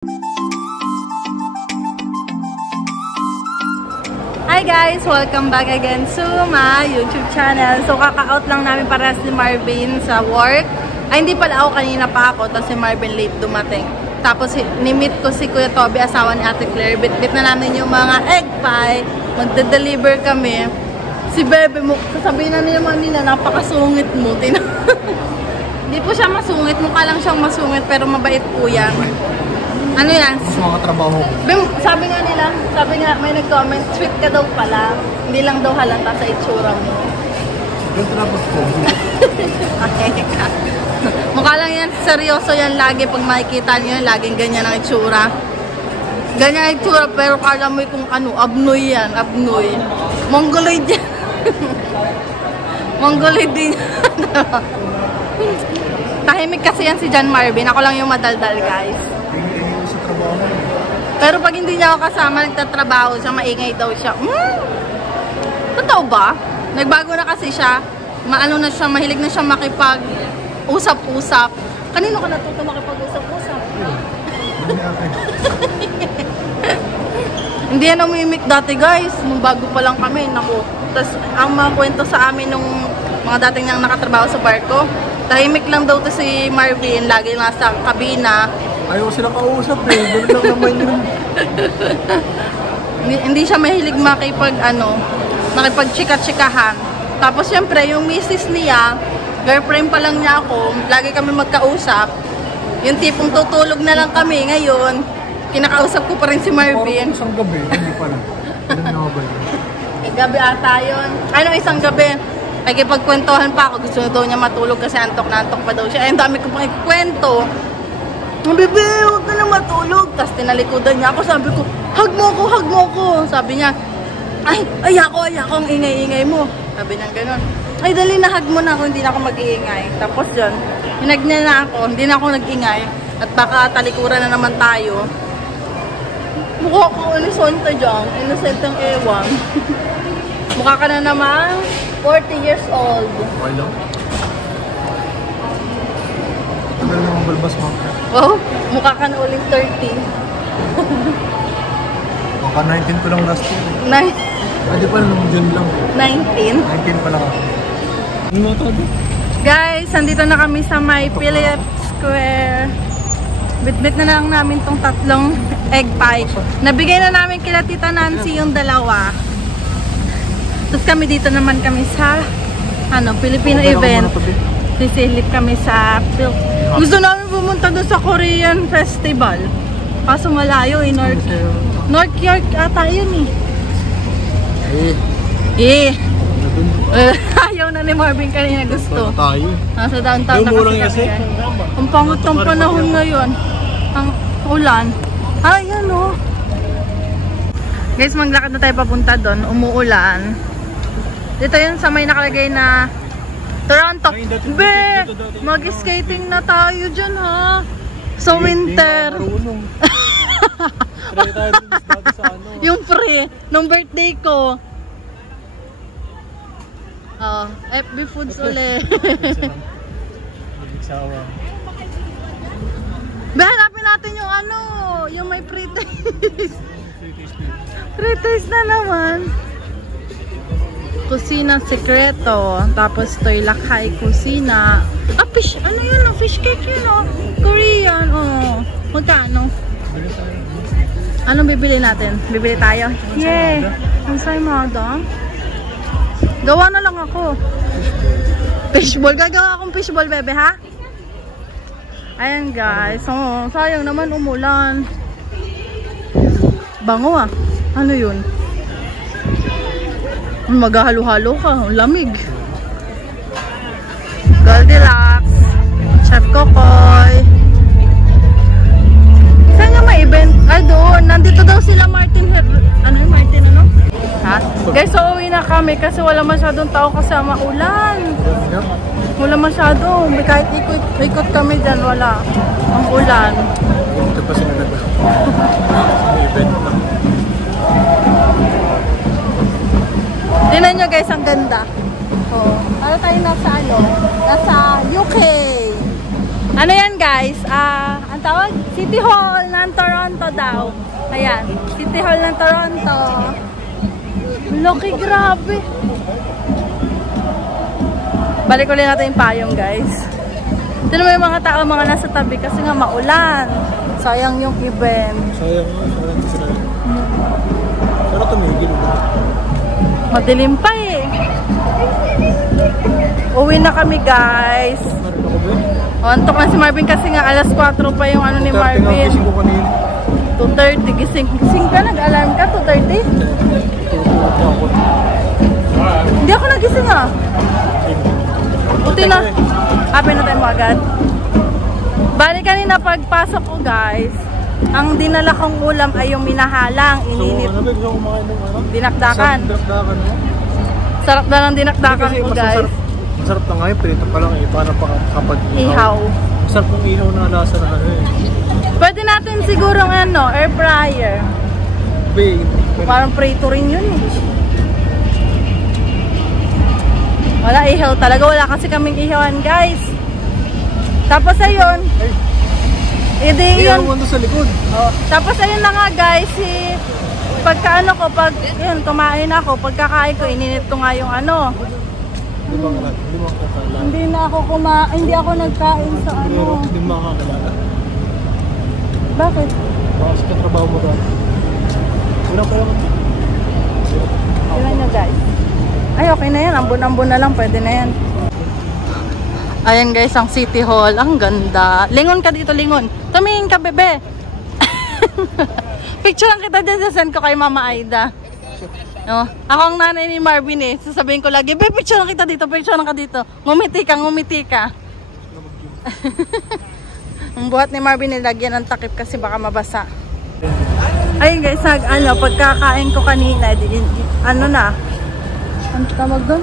Hi guys! Welcome back again to my YouTube channel. So kaka-out lang namin para si Marvin sa work. Ay hindi pala ako, kanina pa ako. Tapos si Marvin late dumating. Tapos ni-meet ko si Kuya Toby, asawa ni Ate Claire. Bit-bit na namin yung mga egg pie. Magde-deliver kami. Si Bebe mo, sasabihin na naman nila, napakasungit mo. Hindi po siya masungit. Mukha lang siyang masungit pero mabait po yan. Ano yan? Mas mga trabaho. Sabi nga, may nag-comment, sweet ka daw pala. Hindi lang daw halata sa itsura mo. Yung trabaho ko. Okay ka. Mukha lang yan, seryoso yan lagi. Pag makikita niyo yan, laging ganyan ang itsura. Ganyan ang itsura, pero kala mo kung ano, abnoy yan, abnoy. Mongoloid yan. Mongoloid din yan. Tahimik kasi yan si John Marvin. Ako lang yung madaldal, guys. Pero pag hindi niya ako kasama, nagtatrabaho siya, maingay daw siya. Totoo ba? Nagbago na kasi siya. Maano na siya, mahilig na siya makipag-usap-usap. Kanino ka natuto makipag-usap-usap? Hindi yan umimik dati, guys. Nung bago pa lang kami, naku. Tapos, ang mga kwento sa amin nung mga dating nang nakatrabaho sa barko, tahimik lang daw to si Marvin, lagi nasa kabina. Ayaw sila kausap eh. Ganun lang naman yun. Hindi siya mahilig makipag-chika-chikahan. Tapos syempre, yung misis niya, girlfriend pa lang niya ako, lagi kami magkausap. Yung tipong tutulog na lang kami ngayon, kinakausap ko pa rin si Marvin. Isang gabi, hindi pa lang. Ilan na ba yun? Gabi ata yun. Ano isang gabi? Nagkipagkwentuhan pa ako. Gusto daw niya matulog kasi antok na antok pa daw siya. Ay, ang dami ko pang ikwento. Bebe, huwag ka na matulog. Tapos tinalikodan niya ako. Sabi ko, hug mo ko. Sabi niya, ay, ayako, ang ingay-ingay mo. Sabi niya gano'n. Ay, dali na, hug mo na ako. Hindi na ako mag-iingay. Tapos yun, hinag niya na ako. Hindi na ako nag-ingay. At baka talikuran na naman tayo. Mukha ko inosente dyan. Innocent ang ewan. Mukha ka na naman 40 years old. Okay lang. Tagal naman balbas mo. Wow, mukha ka na ulit 30. Maka 19 ko lang last year. Pwede pa lang dyan lang. 19? 19 pa lang ako. Ano tabi? Guys, nandito na kami sa may Phillips Square. Bit-bit na lang namin tong tatlong egg pie. Nabigay na namin kila Tita Nancy yung dalawa. Tapos kami dito naman kami sa Filipino event. Sisilip kami sa gusto namin pumunta doon sa Korean Festival. Kaso malayo eh, North York ata yun eh. Ayaw na ni Marvin kanina gusto. Tayo. Nasa downtown na kasi kami. Ang pangot ng panahon ngayon. Ang ulan. Ayan o. Guys, maglakad na tayo papunta doon. Umuulan. Dito yun sa may nakalagay na Toronto. Be! Mag-skating na tayo dyan ha. So winter. Yung pre, nung birthday ko. FB Foods ulit. Be, hanapin natin yung yung may pre-taste. Pre-taste na naman. Kusina Secreto. Tapos to'y Lakay Kusina. Fish. Ano yun? Fish cake yun Korean. Magkano? Anong bibili natin? Bibili tayo? Yay! Ang saymada. Gawa na lang ako. Fishball. Gagawa akong fishball, bebe, ha? Ayan, guys. Sayang naman umulan. Bango, Ano yun? Maghahalo-halo ka. Lamig. Goldilocks. Chef Kokoy. Saan nga may event? Ay, doon. Nandito daw sila Martin. Martin Ha? Guys, so uwi na kami kasi wala masyadong tao kasi maulan. Wala masyado. Kahit ikot kami dyan, wala. Ang ulan. Ito pa sila event lang. Tingnan nyo guys, ang ganda. Para tayo nasa UK. Ano yan guys? Ang tawag? City Hall ng Toronto daw. Ayan, City Hall ng Toronto. Laki, grabe. Balik ulit natin yung payong, guys. Tignan mo yung mga tao, mga nasa tabi kasi nga maulan. Sayang yung event. Sayang sila. Pero tumigil ba? Madilim pa eh. Uwi na kami, guys. Antok na si Marvin kasi nga alas 4 pa yung ano ni Marvin. 2:30 gising. Gising ka? Nag-alarm ka? 2:30? Hindi ako nagising ah. Buti na. Pinatay mo agad. Bali kanina pagpasok ko, guys, ang dinala kong ulam ay yung minahalang. Ininit. Dinakdakan. Sarap na lang dinakdakan ko, guys. Masarap na nga yun, prito pa lang eh. Paano pa kapag ihaw. Masarap ng ihaw na lasa na ano eh. Pwede natin siguro ano, air fryer. Parang prito rin yun eh. Wala ihaw talaga. Wala kasi kaming ihawan, guys. Tapos ayun. Hindi yun. Sa likod. Oh. Tapos ayun na nga, guys. Pagka ano ko, pag yun, kumain ako, pagkakain ko, ininit ko nga yung ano. Hindi na ako hindi ako nagkain sa ano. Hindi mo makakalala. Bakit? Baka sa trabaho mo ba? Wala pa lang. Ilan na, guys? Ay, okay na yan. Ambon-ambon na lang. Pwede na yan. Ayan, guys, ang City Hall. Ang ganda. Lingon ka dito, lingon. Tumingin ka, bebe. Picture lang kita dyan. Send ko kay Mama Aida. No? Ako ang nanay ni Marvin eh. Sasabihin ko lagi, bebe, picture lang kita dito. Picture lang ka dito. Ngumiti ka, ngumiti ka. Ang buhat ni Marvin nilagyan ng takip kasi baka mabasa. Ayun, guys, pagkakain ko kanina, ano na, ang tawag doon?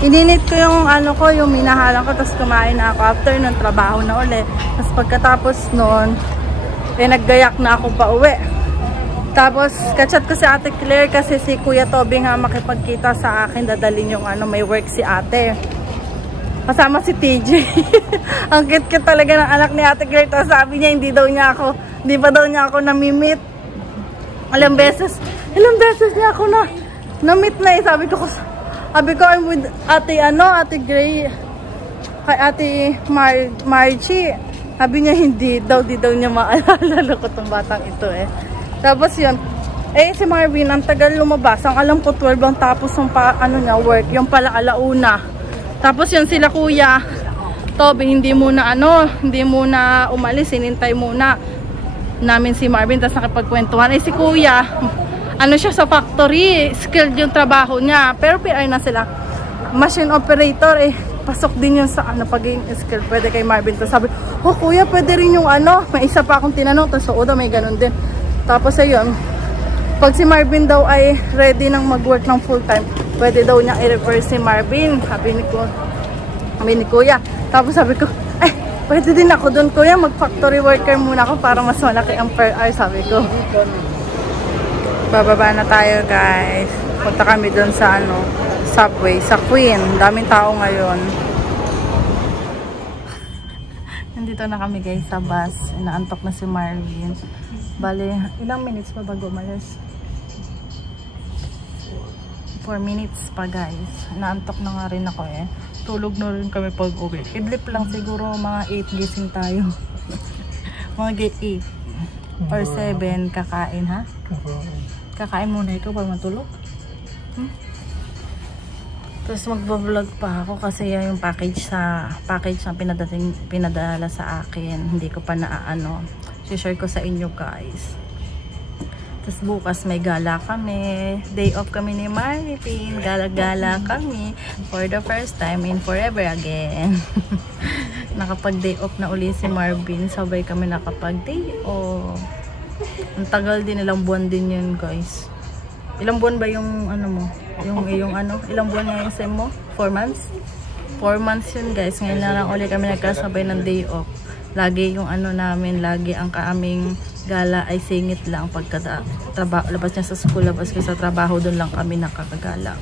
Ininit ko yung ano ko, yung minahalang ko, tapos kumain na ako. After nun, trabaho na ulit. Tapos pagkatapos nun, naggayak na ako pa uwi. Tapos, kachat ko si Ate Claire kasi si Kuya Toby nga makipagkita sa akin. Dadalhin yung ano, may work si ate. Kasama si TJ. Ang cute-cute talaga ng anak ni Ate Claire. Tapos sabi niya, hindi pa daw niya ako namimit. Ilang beses niya ako na-meet na eh. Sabi ko, I'm with Ate Gray, kay Ate Margie. Sabi niya, di daw niya maalala ko tong batang ito eh. Tapos yun, si Marvin, ang tagal lumabas. Ang alam ko 12 ang tapos ng work. Yung pala alauna. Tapos yun sila Kuya Toby, hindi muna umalis. Sinintay muna namin si Marvin. Tapos nakipagkwentuhan. Si Kuya, siya sa factory. Skilled yung trabaho niya. Pero PR na sila. Machine operator eh. Pasok din yun sa pagiging skill. Pwede kay Marvin. Tapos sabi, Kuya, pwede rin yung may isa pa akong tinanong. Tapos Oda, may ganun din. Tapos ayun, pag si Marvin daw ay ready nang mag-work ng full time, pwede daw niya i-refer si Marvin. Sabi ni Kuya. Tapos sabi ko, pwede din ako dun, Kuya. Mag-factory worker muna ako para mas malaki ang per hour, sabi ko. Bababa na tayo, guys. Punta kami dun sa subway, sa Queen. Daming tao ngayon. Nandito na kami, guys, sa bus. Inaantok na si Marvin. Bale, ilang minutes pa bago umalis? 4 minutes pa, guys. Naantok na nga rin ako eh. Tulog na rin kami pag uwi. Idlip lang siguro mga 8 gising tayo. Mga 8 or 7 kakain, ha? Kakain muna ikaw pag matulog. Tapos magbablog pa ako kasi yan yung package na pinadala sa akin. Hindi ko pa share ko sa inyo, guys. Tapos bukas may gala kami. Day off kami ni Marvin. Gala-gala kami for the first time in forever again. Nakapag-day off na uli si Marvin. Sabay kami nakapag-day off. Ang tagal din, ilang buwan din yun, guys. Ilang buwan ba yung mo? Ilang buwan nga yung SEM mo? 4 months? 4 months yun, guys. Ngayon na lang uli kami nagkasabay ng day off. Lagi yung namin, lagi ang kaming gala ay singit lang labas niya sa school, labas ko sa trabaho, doon lang kami nakakagala.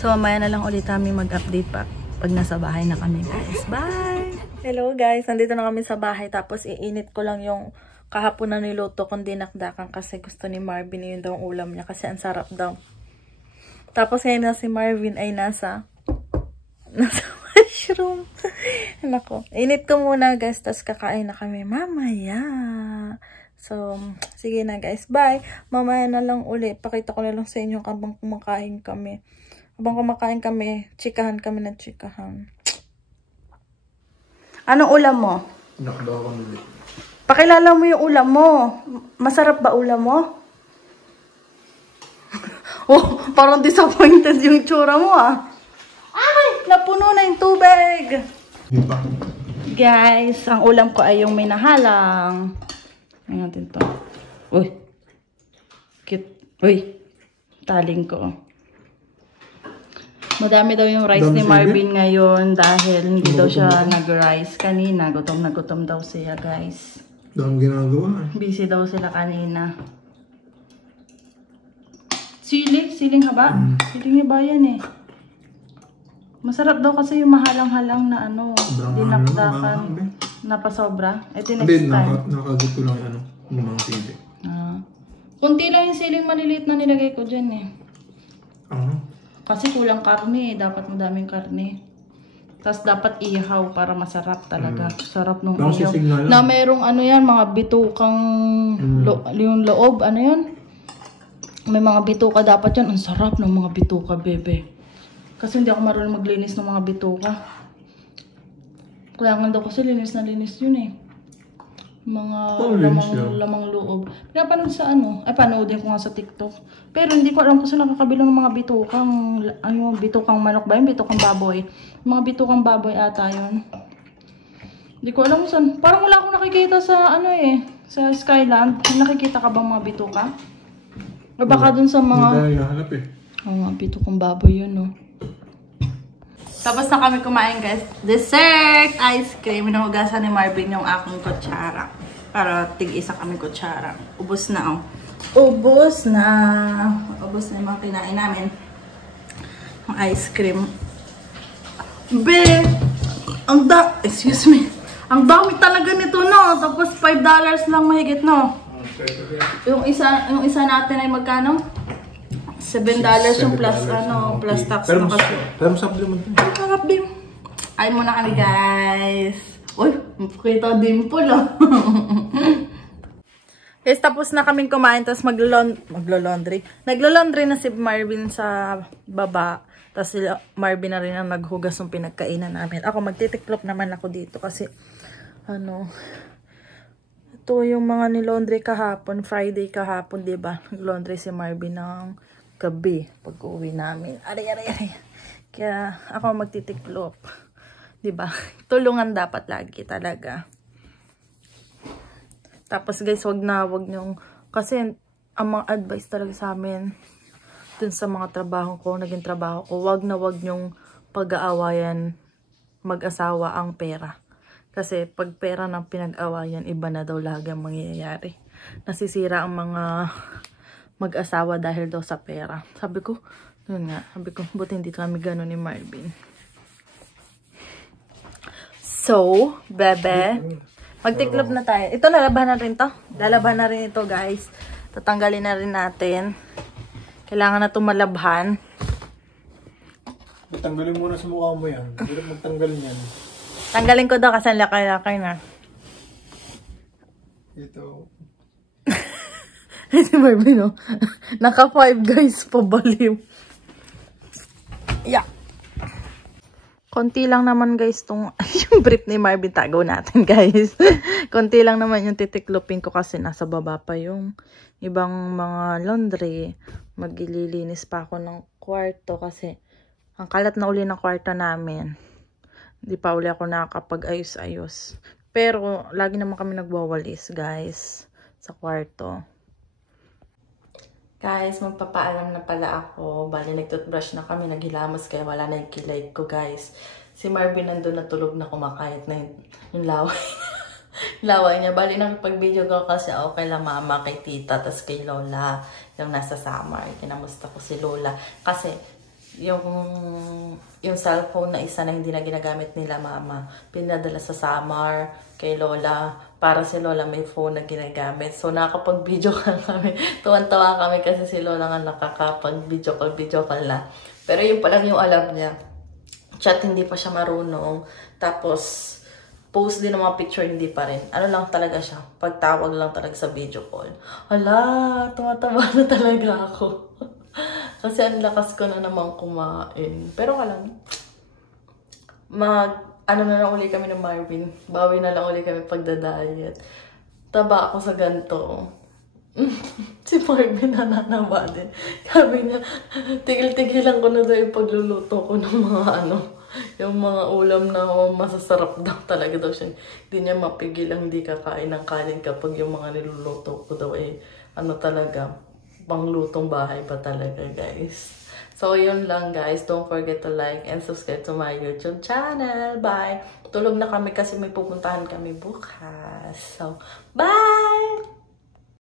So mamaya na lang ulit kami mag-update pa pag nasa bahay na kami, guys. Bye! Hello, guys, nandito na kami sa bahay, tapos iinit ko lang yung Kahapon na niluto kong dinakdakan kasi gusto ni Marvin yun daw ang ulam niya kasi ang sarap daw. Tapos ngayon na si Marvin ay nasa mushroom. Nako. Init ko muna guys, tapos kakain na kami mamaya. So, sige na guys. Bye. Mamaya na lang ulit. Pakita ko na lang sa inyo habang kumakain kami. Habang kumakain kami, chikahan kami ng chikahan. Anong ulam mo? Nakadaw ko nila. Pakilala mo yung ulam mo. Masarap ba ulam mo? Oh, parang disappointed yung tsura mo ah. Ay, napuno na yung tubig. Di ba? Guys, ang ulam ko ay yung may nahalang. Tingnan natin to. Uy. Cute. Uy. Taling ko. Madami daw yung rice ni Marvin ngayon dahil hindi daw siya nag-rice kanina. Gutom na gutom daw siya, guys. Dami ginagawa. Busy daw sila kanina. Siling haba? Siling haba yan eh. Masarap daw kasi yung mahalang-halang na ano, dinakdakan. Napasobra. Ito next time. Hindi, nakagito lang yung mga sili. Kunti lang yung siling maliliit na nilagay ko dyan eh. Kasi kulang karne eh. Dapat madaming karne. Tapos dapat ihaw para masarap talaga. Sarap nung ihaw. Na merong ano yan, mga bitukang yung loob. Ano yun? May mga bituka dapat yan. Ang sarap ng mga bituka, bebe. Kasi hindi ako marunong maglinis ng mga bituka. Kaya nga daw kasi linis na linis yun eh. Mga lamang loob. Pinapanood sa ano? Ay, panoodin ko nga sa TikTok. Pero hindi ko alam kung saan nakakabilang ng mga bitukang, bitukang manok ba yun? Bitukang baboy. Mga bitukang baboy ata yun. Hindi ko alam kung saan. Parang wala akong nakikita sa ano eh. Sa Skyland. Nakikita ka bang mga bituka? O baka dun sa mga... Hindi nahanap eh. Mga bitukang baboy yun, no? Tapos na kami kumain, guys. Dessert! Ice cream. Hinuhugasan ni Marvin yung aking kutsara. Para tig-isa kami kutsara. Ubus na, oh. Ubus na. Ubus na yung mga kinain namin. Ang ice cream. Be! Excuse me. Ang dami talaga nito, no? Tapos $5 lang mahigit, no? Yung isa natin ay magkano? $7 yung plus plus tax na kasi. Pero masarap din naman. Masarap din. Ayun muna kami, guys. Uy, kita dimple oh. Guys, tapos na kaming kumain, tapos maglo-laundry. Naglo-laundry na si Marvin sa baba. Tapos si Marvin na rin ang naghugas ng pinagkainan namin. Ako, magtitiklop naman ako dito kasi ito yung mga ni-laundry kahapon, Friday kahapon, diba? Nag-laundry si Marvin ng gabi pag uwi namin. Aray. Kaya ako magtitiklop. Diba? Tulungan dapat lagi talaga. Tapos guys, wag nyong, kasi ang mga advice talaga sa amin dun sa mga trabaho ko, naging trabaho ko, wag nyong pag-aawayan mag-asawa ang pera. Kasi pag pera ng pinag-awayan, iba na daw lagi ang mangyayari. Nasisira ang mga mag-asawa dahil daw sa pera. Sabi ko, buti hindi kami gano'n ni Marvin. So, bebe, magtiklop na tayo. Ito, lalaban na rin to. Lalaban na rin ito, guys. Tatanggalin na rin natin. Kailangan na ito malabhan. Tanggalin muna sa mukha mo yan. Hirap magtanggal niyan. Tanggalin ko daw kasi lakay-lakay na. Ito. Si Marvin, naka 5 guys, pabaliw. Yeah. Konti lang naman guys yung brief ni Marvin, tago natin guys. Konti lang naman yung titiklopin ko kasi nasa baba pa yung ibang mga laundry. Maglilinis pa ako ng kwarto kasi ang kalat na uli ng kwarto namin. Hindi pa uli ako nakakapag-ayos-ayos. Pero lagi naman kami nagwawalis guys sa kwarto. Guys, magpapaalam na pala ako. Bali, nag-toothbrush na kami, naghilamos kaya wala na yung kilay ko, guys. Si Marvin nandun natulog na kumakayat na yung laway. Laway niya. Bali, nakipag-video ko kasi ako kay la mama, kay tita, tas kay lola, yung nasa summer. Kinamusta ko si lola. Kasi, yung cellphone na isa na hindi na ginagamit nila mama, pinadala sa summer, kay lola, para si Lola may phone na ginagamit. So, nakakapag-video call kami. Tuwan-tawa kami kasi si Lola nga nakakapag-video call na. Pero yun pa lang yung alam niya. Chat, hindi pa siya marunong. Tapos, post din ng mga picture, hindi pa rin. Ano lang talaga siya. Pagtawag lang talaga sa video call. Hala, tumatawa na talaga ako. Kasi ang lakas ko na naman kumain. Pero alam, ano na lang uli kami ng Marvin. Bawi na lang uli kami pagda-diet. Taba ako sa ganito. Si Marvin nananawa din. Sabi niya, tigil-tigilan ko na daw yung pagluluto ko ng mga yung mga ulam na masasarap daw talaga daw siya. Hindi niya mapigil ang hindi kakain ng kanin kapag yung mga niluluto ko daw talaga, panglutong bahay pa talaga, guys. So, yun lang, guys. Don't forget to like and subscribe to my YouTube channel. Bye! Tulog na kami kasi may pupuntahan kami bukas. So, bye!